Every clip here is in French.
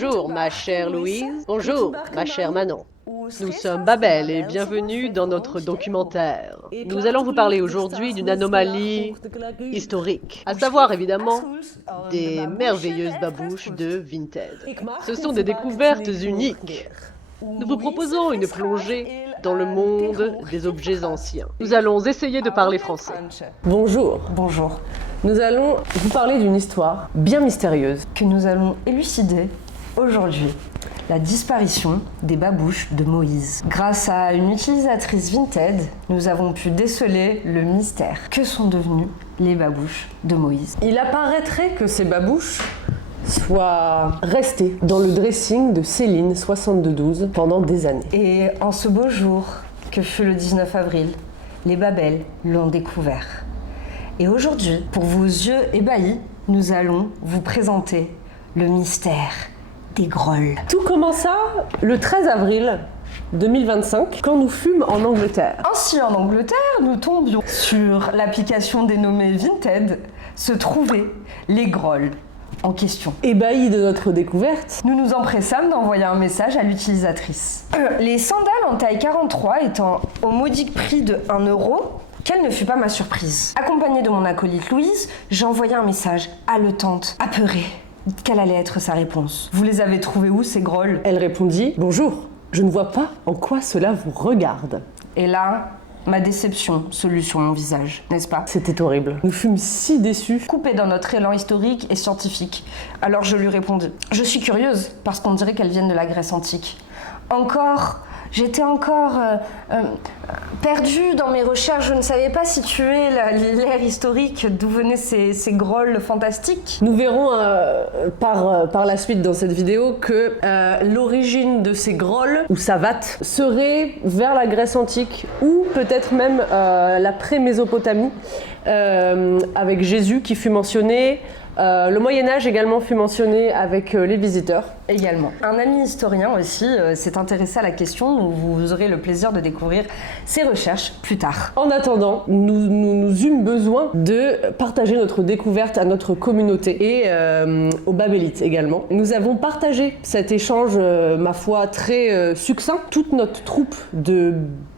Bonjour ma chère Louise, bonjour ma chère Manon. Nous sommes Babel et bienvenue dans notre documentaire. Nous allons vous parler aujourd'hui d'une anomalie historique, à savoir évidemment des merveilleuses babouches de Vinted. Ce sont des découvertes uniques. Nous vous proposons une plongée dans le monde des objets anciens. Nous allons essayer de parler français. Bonjour. Bonjour. Nous allons vous parler d'une histoire bien mystérieuse. Que nous allons élucider aujourd'hui. La disparition des babouches de Moïse. Grâce à une utilisatrice Vinted, nous avons pu déceler le mystère. Que sont devenues les babouches de Moïse? Il apparaîtrait que ces babouches soient restées dans le dressing de Céline, 6212, pendant des années. Et en ce beau jour, que fut le 19 avril, les Babel l'ont découvert. Et aujourd'hui, pour vos yeux ébahis, nous allons vous présenter le mystère des grolles. Tout commença le 13 avril 2025, quand nous fûmes en Angleterre. Ainsi, en Angleterre, nous tombions sur l'application dénommée Vinted, se trouvaient les grolles en question. Ébahis de notre découverte, Nous nous empressâmes d'envoyer un message à l'utilisatrice. Les sandales en taille 43 étant au modique prix de 1 €, quelle ne fut pas ma surprise. Accompagnée de mon acolyte Louise, j'ai envoyé un message haletante, apeurée. Quelle allait être sa réponse? Vous les avez trouvées où, ces grolles? elle répondit « Bonjour, je ne vois pas en quoi cela vous regarde. Et là, ma déception se lut sur mon visage, n'est-ce pas? » C'était horrible. Nous fûmes si déçus. Coupée dans notre élan historique et scientifique. Alors je lui répondis. Je suis curieuse, parce qu'on dirait qu'elles viennent de la Grèce antique. J'étais encore perdue dans mes recherches, je ne savais pas situer l'ère historique d'où venaient ces grolles fantastiques. Nous verrons par la suite dans cette vidéo que l'origine de ces grolles ou savates serait vers la Grèce antique ou peut-être même l'après-Mésopotamie avec Jésus qui fut mentionné. Le Moyen-Âge également fut mentionné avec les visiteurs. Également. Un ami historien aussi s'est intéressé à la question, vous aurez le plaisir de découvrir ses recherches plus tard. En attendant, nous eûmes besoin de partager notre découverte à notre communauté et aux Babélites également. Nous avons partagé cet échange, ma foi, très succinct. Toute notre troupe de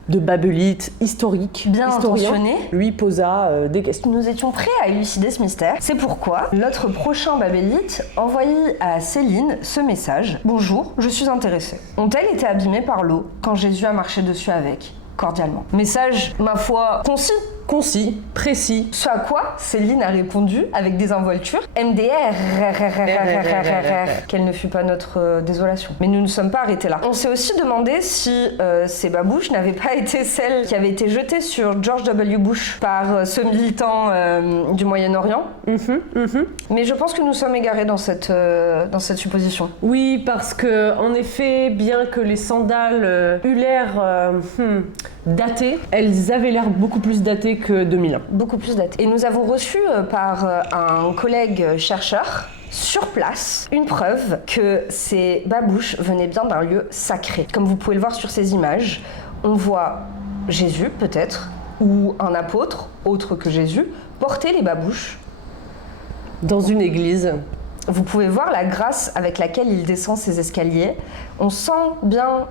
Babélites historiques, Bien historiens, intentionné. lui posa des questions. Nous étions prêts à élucider ce mystère. C'est pourquoi notre prochain Babélite envoyait à Céline ce message. Bonjour, je suis intéressée. Ont-elles été abîmées par l'eau quand Jésus a marché dessus avec? Cordialement. Message, ma foi, Concis, précis. Ce à quoi Céline a répondu avec des involtures MDR, quelle ne fut pas notre désolation. Mais nous ne sommes pas arrêtés là. On s'est aussi demandé si ces babouches n'avaient pas été celles qui avaient été jetées sur George W. Bush par ce militant du Moyen-Orient. Mais je pense que nous sommes égarés dans cette supposition. Oui, parce que en effet, bien que les sandales eurent l'air datées, elles avaient l'air beaucoup plus datées que 2001. Beaucoup plus datées. Et nous avons reçu par un collègue chercheur sur place une preuve que ces babouches venaient bien d'un lieu sacré. Comme vous pouvez le voir sur ces images, on voit Jésus peut-être, ou un apôtre, autre que Jésus, porter les babouches Dans une église. Vous pouvez voir la grâce avec laquelle il descend ces escaliers. On sent bien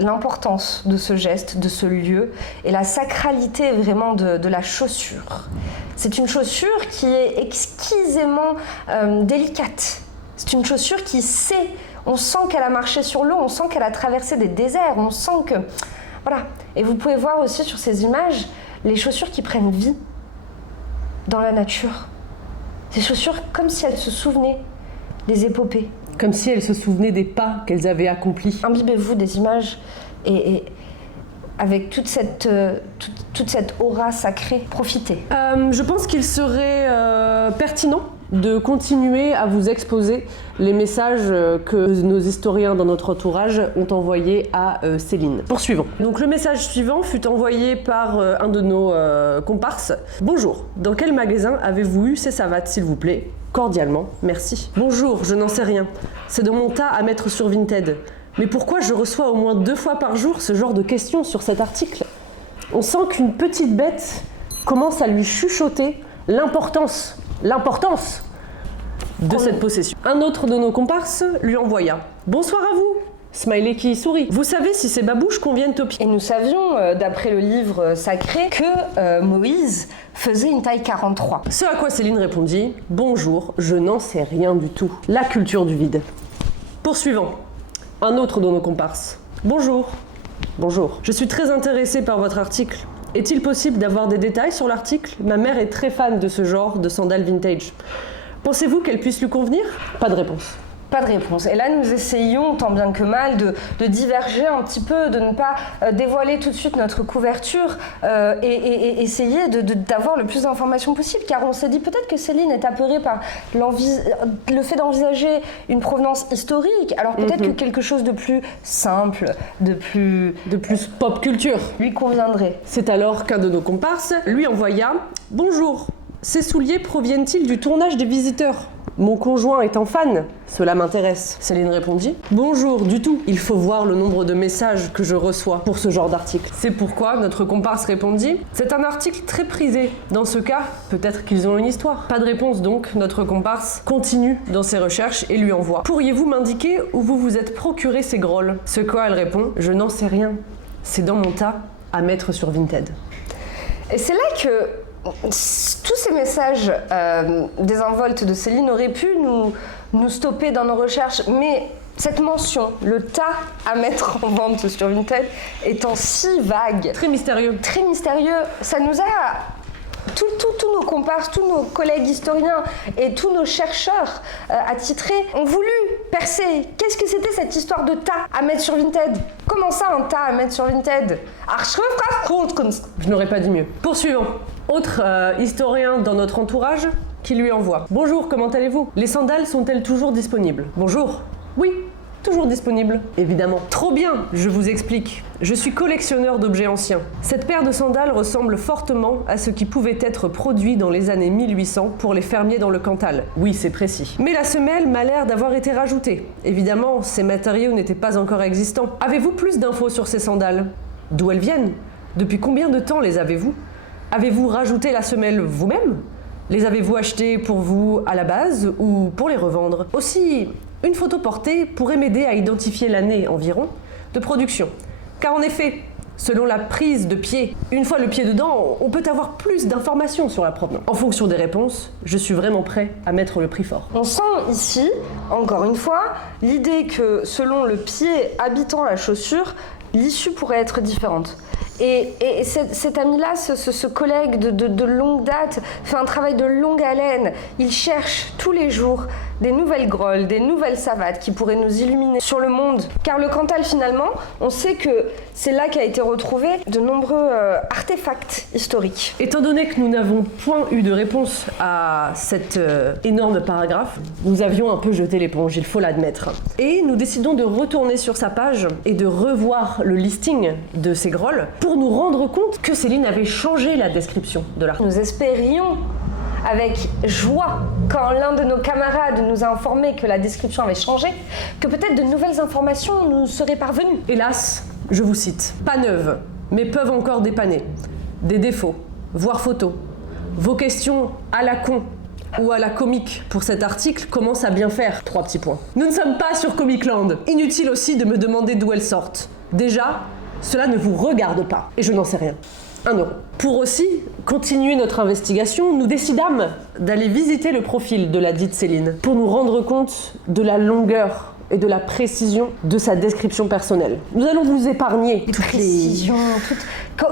l'importance de ce geste, de ce lieu, et la sacralité vraiment de la chaussure. C'est une chaussure qui est exquisément délicate. C'est une chaussure qui sait, on sent qu'elle a marché sur l'eau, on sent qu'elle a traversé des déserts, on sent que... Voilà. Et vous pouvez voir aussi sur ces images les chaussures qui prennent vie dans la nature. Ces chaussures comme si elles se souvenaient des épopées. Comme si elles se souvenaient des pas qu'elles avaient accomplis. Imbibez-vous des images et avec toute cette aura sacrée, profitez. Je pense qu'il serait pertinent de continuer à vous exposer les messages que nos historiens dans notre entourage ont envoyés à Céline. Poursuivons. Donc le message suivant fut envoyé par un de nos comparses. Bonjour, dans quel magasin avez-vous eu ces savates, s'il vous plaît? Cordialement, merci. Bonjour, je n'en sais rien. C'est dans mon tas à mettre sur Vinted. Mais pourquoi je reçois au moins 2 fois par jour ce genre de questions sur cet article? On sent qu'une petite bête commence à lui chuchoter l'importance de cette possession. Un autre de nos comparses lui envoya « Bonsoir à vous !» Smiley qui sourit. Vous savez si ces babouches conviennent au pied? Et nous savions, d'après le livre sacré, que Moïse faisait une taille 43. Ce à quoi Céline répondit « Bonjour, je n'en sais rien du tout. La culture du vide. » Poursuivant. Un autre de nos comparses. Bonjour. Bonjour. Je suis très intéressée par votre article. Est-il possible d'avoir des détails sur l'article? Ma mère est très fan de ce genre de sandales vintage. Pensez-vous qu'elle puisse lui convenir? Pas de réponse. Pas de réponse. Et là, nous essayons, tant bien que mal, de diverger un petit peu, de ne pas dévoiler tout de suite notre couverture et essayer d'avoir le plus d'informations possible. Car on s'est dit peut-être que Céline est apeurée par le fait d'envisager une provenance historique. Alors peut-être que quelque chose de plus simple, de plus pop culture lui conviendrait. C'est alors qu'un de nos comparses lui envoya « Bonjour, ces souliers proviennent-ils du tournage des Visiteurs ? Mon conjoint étant fan, cela m'intéresse. » Céline répondit « Bonjour, du tout. Il faut voir le nombre de messages que je reçois pour ce genre d'article. » C'est pourquoi notre comparse répondit « C'est un article très prisé. Dans ce cas, peut-être qu'ils ont une histoire. » Pas de réponse donc, notre comparse continue dans ses recherches et lui envoie « Pourriez-vous m'indiquer où vous vous êtes procuré ces grolles ?» Ce quoi elle répond « Je n'en sais rien. C'est dans mon tas à mettre sur Vinted. » Et c'est là que tous ces messages désinvoltes de Céline auraient pu nous stopper dans nos recherches, mais cette mention, le tas à mettre en vente sur Vinted, étant si vague, Très mystérieux. très mystérieux, ça nous a... Tous nos comparses, tous nos collègues historiens et tous nos chercheurs attitrés ont voulu percer. Qu'est-ce que c'était cette histoire de tas à mettre sur Vinted? Comment ça, un tas à mettre sur Vinted? Je n'aurais pas dit mieux. Poursuivons. Autre historien dans notre entourage qui lui envoie. Bonjour, comment allez-vous? Les sandales sont-elles toujours disponibles? Bonjour. Oui, toujours disponible, évidemment. Trop bien, je vous explique. Je suis collectionneur d'objets anciens. Cette paire de sandales ressemble fortement à ce qui pouvait être produit dans les années 1800 pour les fermiers dans le Cantal. Oui, c'est précis. Mais la semelle m'a l'air d'avoir été rajoutée. Évidemment, ces matériaux n'étaient pas encore existants. Avez-vous plus d'infos sur ces sandales? D'où elles viennent? Depuis combien de temps les avez-vous? Avez-vous rajouté la semelle vous-même? Les avez-vous achetées pour vous à la base ou pour les revendre? Aussi, une photo portée pourrait m'aider à identifier l'année environ de production. Car en effet, selon la prise de pied, une fois le pied dedans, on peut avoir plus d'informations sur la provenance. En fonction des réponses, je suis vraiment prêt à mettre le prix fort. On sent ici, encore une fois, l'idée que selon le pied habitant la chaussure, l'issue pourrait être différente. Et cet ami-là, ce collègue de longue date, fait un travail de longue haleine. Il cherche tous les jours des nouvelles grolles, des nouvelles savates qui pourraient nous illuminer sur le monde. Car le Cantal, finalement, on sait que c'est là qu'a été retrouvé de nombreux artefacts historiques. Étant donné que nous n'avons point eu de réponse à cet énorme paragraphe, nous avions un peu jeté l'éponge, il faut l'admettre. Et nous décidons de retourner sur sa page et de revoir le listing de ces grolles pour nous rendre compte que Céline avait changé la description de l'article. Nous espérions avec joie, quand l'un de nos camarades nous a informé que la description avait changé, que peut-être de nouvelles informations nous seraient parvenues. Hélas, je vous cite, pas neuves, mais peuvent encore dépanner. Des défauts, voire photos. Vos questions à la con ou à la comique pour cet article commencent à bien faire. 3 petits points. Nous ne sommes pas sur Comicland. Inutile aussi de me demander d'où elles sortent. Déjà, cela ne vous regarde pas, et je n'en sais rien. 1 euro. Pour aussi continuer notre investigation, nous décidâmes d'aller visiter le profil de la dite Céline pour nous rendre compte de la longueur et de la précision de sa description personnelle. Nous allons vous épargner toutes précisions,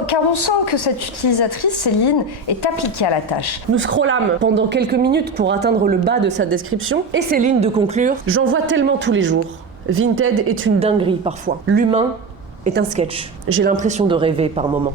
car on sent que cette utilisatrice, Céline, est appliquée à la tâche. Nous scrollâmes pendant quelques minutes pour atteindre le bas de sa description, et Céline de conclure « J'en vois tellement tous les jours. Vinted est une dinguerie parfois. L'humain est un sketch. J'ai l'impression de rêver par moments. »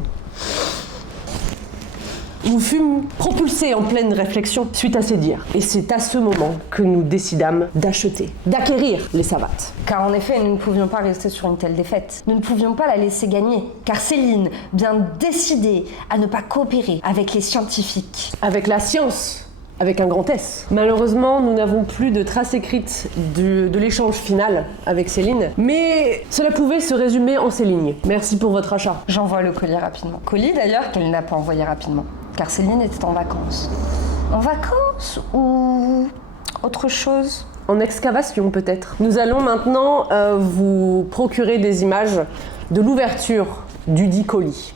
Nous fûmes propulsés en pleine réflexion suite à ces dires. Et c'est à ce moment que nous décidâmes d'acheter, d'acquérir les savates. Car en effet, nous ne pouvions pas rester sur une telle défaite. Nous ne pouvions pas la laisser gagner. Car Céline, bien décidée à ne pas coopérer avec les scientifiques. Avec la science, avec un grand S. Malheureusement, nous n'avons plus de traces écrites de l'échange final avec Céline, mais cela pouvait se résumer en ces lignes. Merci pour votre achat. J'envoie le colis rapidement. Colis d'ailleurs qu'elle n'a pas envoyé rapidement, car Céline était en vacances. En vacances ou Autre chose? En excavation peut-être. Nous allons maintenant vous procurer des images de l'ouverture du dit colis.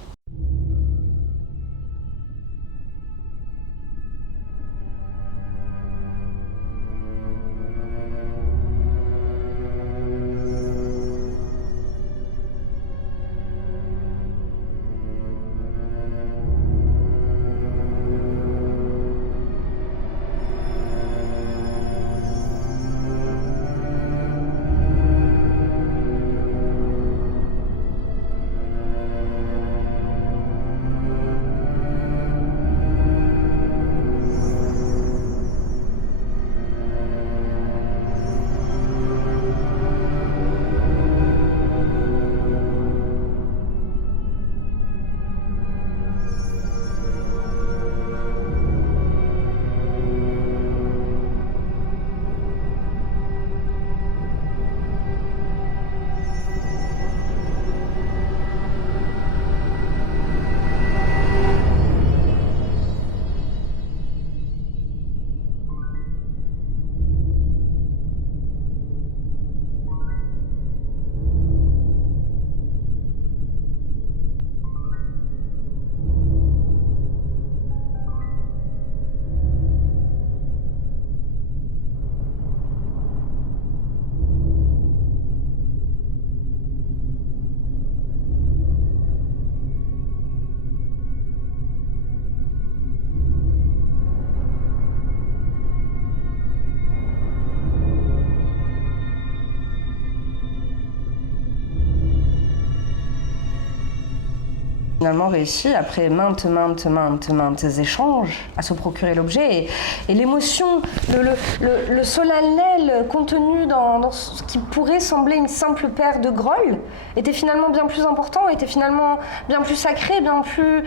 Finalement réussi, après maintes échanges, à se procurer l'objet. Et l'émotion, le solennel contenu dans ce qui pourrait sembler une simple paire de grolles était finalement bien plus important, était finalement bien plus sacré, bien plus...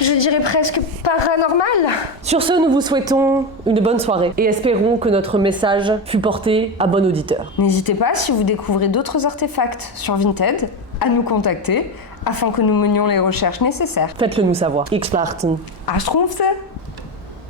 je dirais presque paranormal. Sur ce, nous vous souhaitons une bonne soirée et espérons que notre message fut porté à bon auditeur. N'hésitez pas, si vous découvrez d'autres artefacts sur Vinted, à nous contacter afin que nous menions les recherches nécessaires. Faites-le nous savoir. X-Parten. À Schtroumpfte!